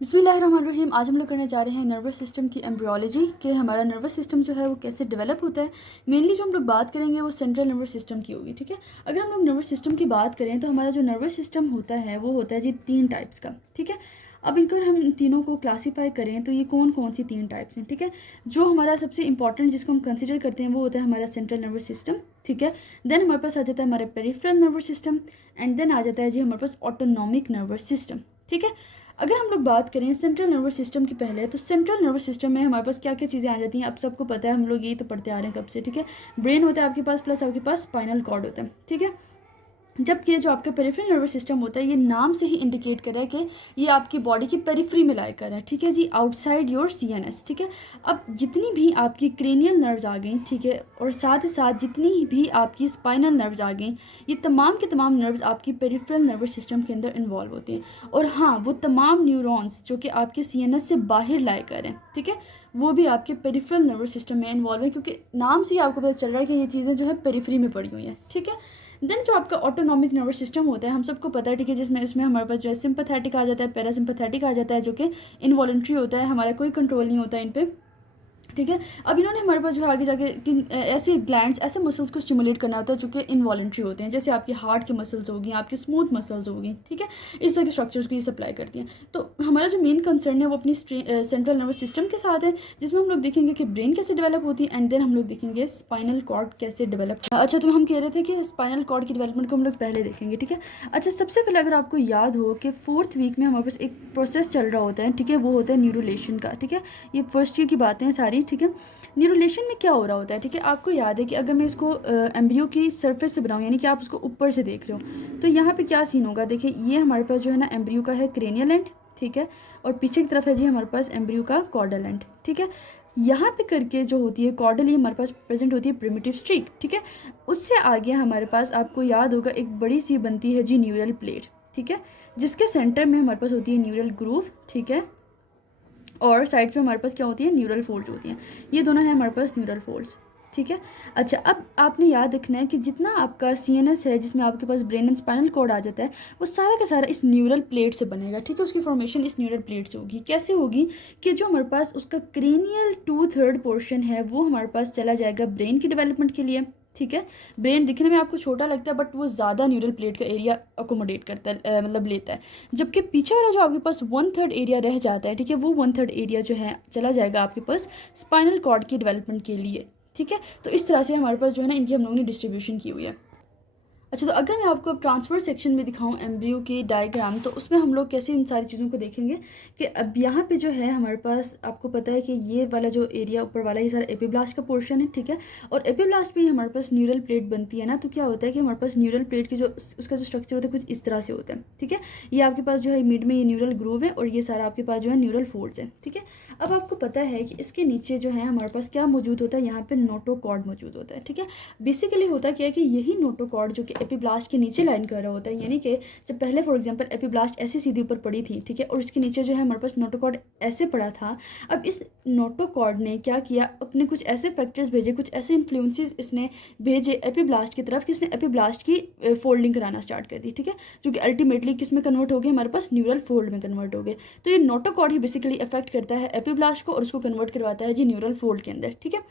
बिस्मिल्लाहिर्रहमानिर्रहीम। आज हम लोग करने जा रहे हैं नर्वस सिस्टम की एम्ब्रियोलॉजी कि हमारा नर्वस सिस्टम जो है वो कैसे डेवलप होता है। मेनली जो हम लोग बात करेंगे वो सेंट्रल नर्वस सिस्टम की होगी। ठीक है, अगर हम लोग नर्वस सिस्टम की बात करें तो हमारा जो नर्वस सिस्टम होता है वो होता है जी 3 टाइप्स का। ठीक है, अब इनको हम इन तीनों को क्लासीफाई करें तो ये कौन कौन सी 3 टाइप्स हैं। ठीक है, जो हमारा सबसे इंपॉर्टेंट जिसको हम कंसिडर करते हैं वो होता है हमारा सेंट्रल नर्वस सिस्टम। ठीक है, देन हमारे पास आ जाता है हमारा peripheral nervous system and then आ जाता है जी हमारे पास ऑटोनॉमिक नर्वस सिस्टम। ठीक है, अगर हम लोग बात करें सेंट्रल नर्वस सिस्टम की पहले, तो सेंट्रल नर्वस सिस्टम में हमारे पास क्या क्या चीज़ें आ जाती हैं अब सबको पता है, हम लोग यही तो पढ़ते आ रहे हैं कब से। ठीक है, ब्रेन होता है आपके पास प्लस आपके पास स्पाइनल कॉर्ड होता है। ठीक है, जबकि जो आपका पेरिफेरल नर्वस सिस्टम होता है ये नाम से ही इंडिकेट कर रहा है कि ये आपकी बॉडी की पेरिफ्री में लाई कर रहा है। ठीक है जी, आउटसाइड योर सीएनएस। ठीक है, अब जितनी भी आपकी क्रेनियल नर्व्स आ गई, ठीक है, और साथ ही साथ जितनी भी आपकी स्पाइनल नर्व्स आ गई, ये तमाम के तमाम नर्व्स आपकी पेरिफेरल नर्वस सिस्टम के अंदर इन्वॉल्व होते हैं। और हाँ, वो तमाम न्यूरॉन्स जो कि आपके सीएनएस से बाहर लाई कर हैं, ठीक है, वो भी आपके पेरिफेरल नर्वस सिस्टम में इन्वॉल्व है, क्योंकि नाम से ही आपको पता चल रहा है कि ये चीज़ें जो है पेरिफ्री में पड़ी हुई हैं। ठीक है, देन जो आपका ऑटोनॉमिक नर्वस सिस्टम होता है हम सबको पता है, ठीक है, जिसमें इसमें हमारे पास जो है सिंपैथेटिक आ जाता है, पैरासिम्पैथेटिक आ जाता है, जो कि इनवॉलंटरी होता है, हमारा कोई कंट्रोल नहीं होता इन पे। ठीक है, अब इन्होंने हमारे पास जो है आगे जाके ऐसे ग्लैंड्स ऐसे मसल्स को स्टिमुलेट करना होता है जो कि इनवॉलंटरी होते हैं, जैसे आपकी हार्ट के मसल्स होगी, आपकी स्मूथ मसल्स होगी। ठीक है, इस तरह के स्ट्रक्चर्स को ये सप्लाई करती हैं। तो हमारा जो मेन कंसर्न है वो अपनी सेंट्रल नर्वस सिस्टम के साथ है, जिसमें हम लोग देखेंगे कि ब्रेन कैसे डेवलप होती है एंड देन हम लोग देखेंगे स्पाइनल कॉर्ड कैसे डेवलप। अच्छा, तो हम कह रहे थे कि स्पाइनल कॉर्ड की डेवलपमेंट को हम लोग पहले देखेंगे। ठीक है, अच्छा, सबसे पहले अगर आपको याद हो कि 4th वीक में हमारे पास एक प्रोसेस चल रहा होता है, ठीक है, वो होता है न्यूरोलेशन का। ठीक है, ये फर्स्ट ईयर की बातें हैं सारी। ठीक है, न्यूरोलेशन में क्या हो रहा होता है, ठीक है, आपको याद है कि अगर मैं इसको एम्ब्रियो की सरफेस से बनाऊँ, यानी कि आप उसको ऊपर से देख रहे हो, तो यहाँ पे क्या सीन होगा। देखिए, ये हमारे पास जो है ना एम्ब्रियो का है क्रेनियल एंड, ठीक है, और पीछे की तरफ है जी हमारे पास एम्ब्रियो का कॉर्डल एंड। ठीक है, यहाँ पे करके जो होती है कॉर्डल, ये हमारे पास प्रेजेंट होती है प्रिमिटिव स्ट्रीक। ठीक है, उससे आगे हमारे पास आपको याद होगा एक बड़ी सी बनती है जी न्यूरल प्लेट। ठीक है, जिसके सेंटर में हमारे पास होती है न्यूरल ग्रूव। ठीक है, और साइड्स में हमारे पास क्या होती है, न्यूरल फोल्ड्स होती हैं। ये दोनों हैं हमारे पास न्यूरल फोल्ड्स। ठीक है, अच्छा, अब आपने याद रखना है कि जितना आपका सीएनएस है जिसमें आपके पास ब्रेन एंड स्पाइनल कॉर्ड आ जाता है, वो सारा का सारा इस न्यूरल प्लेट से बनेगा। ठीक है, उसकी फॉर्मेशन इस न्यूरल प्लेट से होगी। कैसे होगी कि जो हमारे पास उसका क्रेनियल 2/3 पोर्शन है वो हमारे पास चला जाएगा ब्रेन की डेवलपमेंट के लिए। ठीक है, ब्रेन दिखने में आपको छोटा लगता है बट वो ज़्यादा न्यूरल प्लेट का एरिया अकोमोडेट करता है, मतलब लेता है। जबकि पीछे वाला जो आपके पास 1/3 एरिया रह जाता है, ठीक है, वो 1/3 एरिया जो है चला जाएगा आपके पास स्पाइनल कॉर्ड की डेवलपमेंट के लिए। ठीक है, तो इस तरह से हमारे पास जो है ना इनकी हम लोगों ने डिस्ट्रीब्यूशन की हुई है। अच्छा, तो अगर मैं आपको अब ट्रांसफर सेक्शन में दिखाऊं एम्ब्रियो की डायग्राम, तो उसमें हम लोग कैसे इन सारी चीज़ों को देखेंगे कि अब यहाँ पे जो है हमारे पास आपको पता है कि ये वाला जो एरिया ऊपर वाला ये सारा एपिब्लास्ट का पोर्शन है। ठीक है, और एपिब्लास्ट में ही हमारे पास न्यूरल प्लेट बनती है ना, तो क्या होता है कि हमारे पास न्यूरल प्लेट की जो उसका जो स्ट्रक्चर होता है कुछ इस तरह से होता है। ठीक है, ये आपके पास जो है मिड में ये न्यूरल ग्रूव है और ये सारा आपके पास जो है न्यूरल फोल्ड्स है। ठीक है, अब आपको पता है कि इसके नीचे जो है हमारे पास क्या मौजूद होता है, यहाँ पे नोटोकॉर्ड मौजूद होता है। ठीक है, बेसिकली होता क्या है कि यही नोटोकॉर्ड जो कि एपिब्लास्ट के नीचे लाइन कर रहा होता है, यानी कि जब पहले फॉर एग्जांपल एपिब्लास्ट ऐसे सीधी ऊपर पड़ी थी, ठीक है, और उसके नीचे जो है हमारे पास नोटोकॉर्ड ऐसे पड़ा था। अब इस नोटोकॉर्ड ने क्या किया, अपने कुछ ऐसे फैक्टर्स भेजे, कुछ ऐसे इन्फ्लुएंसेस इसने भेजे एपिब्लास्ट की तरफ कि इसने एपिब्लास्ट की फोल्डिंग कराना स्टार्ट कर दी। ठीक है, जो कि अल्टीमेटली किस में कन्वर्ट हो गए, हमारे पास न्यूरल फोल्ड में कन्वर्ट हो गए। तो ये नोटोकॉर्ड ही बेसिकली अफेक्ट करता है एपिब्लास्ट को और उसको कन्वर्ट करवाता है जी न्यूरल फोल्ड के अंदर। ठीक है,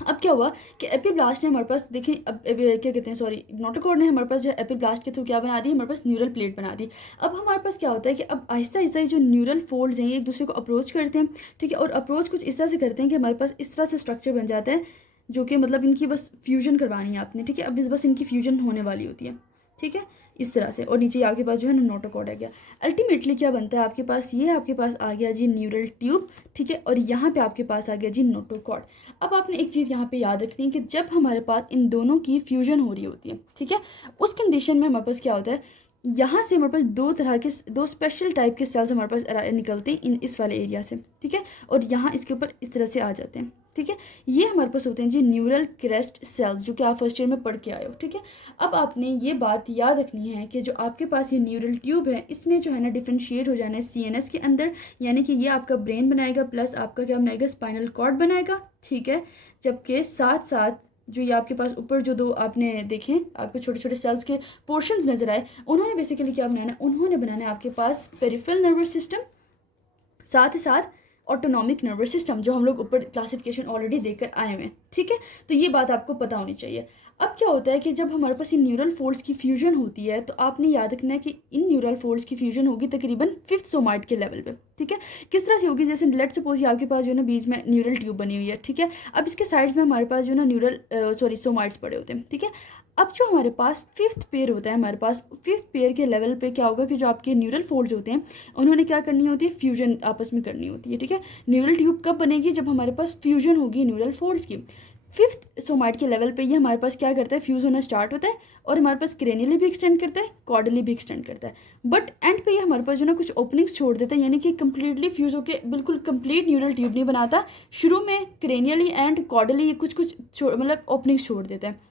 अब क्या हुआ कि एपिब्लास्ट ने हमारे पास देखें, क्या कहते हैं, सॉरी, नोटोकॉर्ड ने हमारे पास जो है एपिब्लास्ट के थ्रू क्या बना दी, हमारे पास न्यूरल प्लेट बना दी। अब हमारे पास क्या होता है कि अब आहिस्ता आहिस्ता जो न्यूरल फोल्ड्स हैं ये एक दूसरे को अप्रोच करते हैं। ठीक है, और अप्रोच कुछ इस तरह से करते हैं कि हमारे पास इस तरह से स्ट्रक्चर बन जाता है, जो कि मतलब इनकी बस फ्यूजन करवानी है आपने। ठीक है, अब बस इनकी फ्यूजन होने वाली होती है। ठीक है, इस तरह से, और नीचे आपके पास जो है ना नोटोकॉर्ड आ गया। अल्टीमेटली क्या बनता है आपके पास, ये आपके पास आ गया जी न्यूरल ट्यूब। ठीक है, और यहाँ पे आपके पास आ गया जी नोटोकॉर्ड। अब आपने एक चीज़ यहाँ पे याद रखनी है कि जब हमारे पास इन दोनों की फ्यूजन हो रही होती है, ठीक है, उस कंडीशन में हमारे पास क्या होता है, यहाँ से हमारे पास दो स्पेशल टाइप के सेल्स हमारे पास निकलते हैं इस वाले एरिया से। ठीक है, और यहाँ इसके ऊपर इस तरह से आ जाते हैं। ठीक है, ये हमारे पास होते हैं जी न्यूरल क्रेस्ट सेल्स, जो कि आप फर्स्ट ईयर में पढ़ के आए हो। ठीक है, अब आपने ये बात याद रखनी है कि जो आपके पास ये न्यूरल ट्यूब है इसने जो है ना डिफ्रेंशिएट हो जाना है सीएनएस के अंदर, यानी कि ये आपका ब्रेन बनाएगा प्लस आपका क्या बनाएगा, स्पाइनल कॉर्ड बनाएगा। ठीक है, जबकि साथ साथ जो ये आपके पास ऊपर जो दो आपने देखें आपको छोटे छोटे सेल्स के पोर्शंस नजर आए, उन्होंने बेसिकली क्या बनाना है, उन्होंने बनाना है आपके पास पेरिफेरल नर्वस सिस्टम साथ ही साथ ऑटोनॉमिक नर्वस सिस्टम, जो हम लोग ऊपर क्लासिफिकेशन ऑलरेडी देकर आए हुए हैं, ठीक है। तो ये बात आपको पता होनी चाहिए। अब क्या होता है कि जब हमारे पास इन न्यूरल फोल्ड्स की फ्यूजन होती है, तो आपने याद रखना है कि इन न्यूरल फोल्ड्स की फ्यूजन होगी तकरीबन 5th सोमाइट के लेवल पे, ठीक है। किस तरह से होगी, जैसे लेट सपोज ये आपके पास जो है ना बीच में न्यूरल ट्यूब बनी हुई है, ठीक है। अब इसके साइड्स में हमारे पास जो है ना न्यूरल सोमाइट्स पड़े होते हैं, ठीक है। अब जो हमारे पास 5th पेयर होता है, हमारे पास 5th पेयर के लेवल पे क्या होगा कि जो आपके न्यूरल फोल्ड्स होते हैं उन्होंने क्या करनी होती है, फ्यूजन आपस में करनी होती है, ठीक है। न्यूरल ट्यूब कब बनेगी, जब हमारे पास फ्यूजन होगी न्यूरल फोल्ड्स की। 5th सोमाइट के लेवल पे ये हमारे पास क्या करता है, फ्यूज़ होना स्टार्ट होता है और हमारे पास क्रेनियली भी एक्सटेंड करता है, कॉर्डली भी एक्सटेंड करता है। बट एंड पे ये हमारे पास जो ना कुछ ओपनिंग्स छोड़ देता है, यानी कि कम्प्लीटली फ्यूज़ होकर बिल्कुल कंप्लीट न्यूरल ट्यूब नहीं बनाता। शुरू में क्रेनियली एंड कॉर्डली ये कुछ मतलब ओपनिंग्स छोड़ देता है।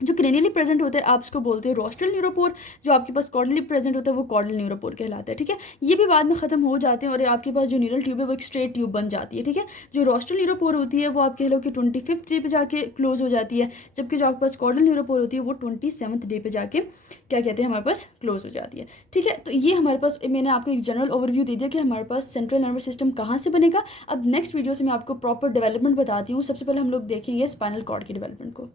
जो क्रेनियली प्रेजेंट होता है आप उसको बोलते हैं रोस्ट्रल न्यूरोपोर, जो आपके पास कॉर्डली प्रेजेंट होता है वो कॉर्डल न्यूरोपोर कहलाता है, ठीक है। ये भी बाद में ख़त्म हो जाते हैं और आपके पास जो न्यूरल ट्यूब है वो एक स्ट्रेट ट्यूब बन जाती है, ठीक है। जो रोस्ट्रल न्यूरोपोर होती है वो आप कह लो कि 25th डे पे जाके क्लोज हो जाती है, जबकि जो आपके पास कॉर्डल न्यूरोपोर होती है वो 27th डे पे जाके क्या कहते हैं हमारे पास क्लोज हो जाती है, ठीक है। तो ये हमारे पास मैंने आपको एक जनरल ओवरव्यू दे दिया कि हमारे पास सेंट्रल नर्वस सिस्टम कहाँ से बनेगा। अब नेक्स्ट वीडियो से मैं आपको प्रॉपर डेवलपमेंट बताती हूँ। सबसे पहले हम लोग देखेंगे स्पाइनल कॉर्ड की डेवलपमेंट को।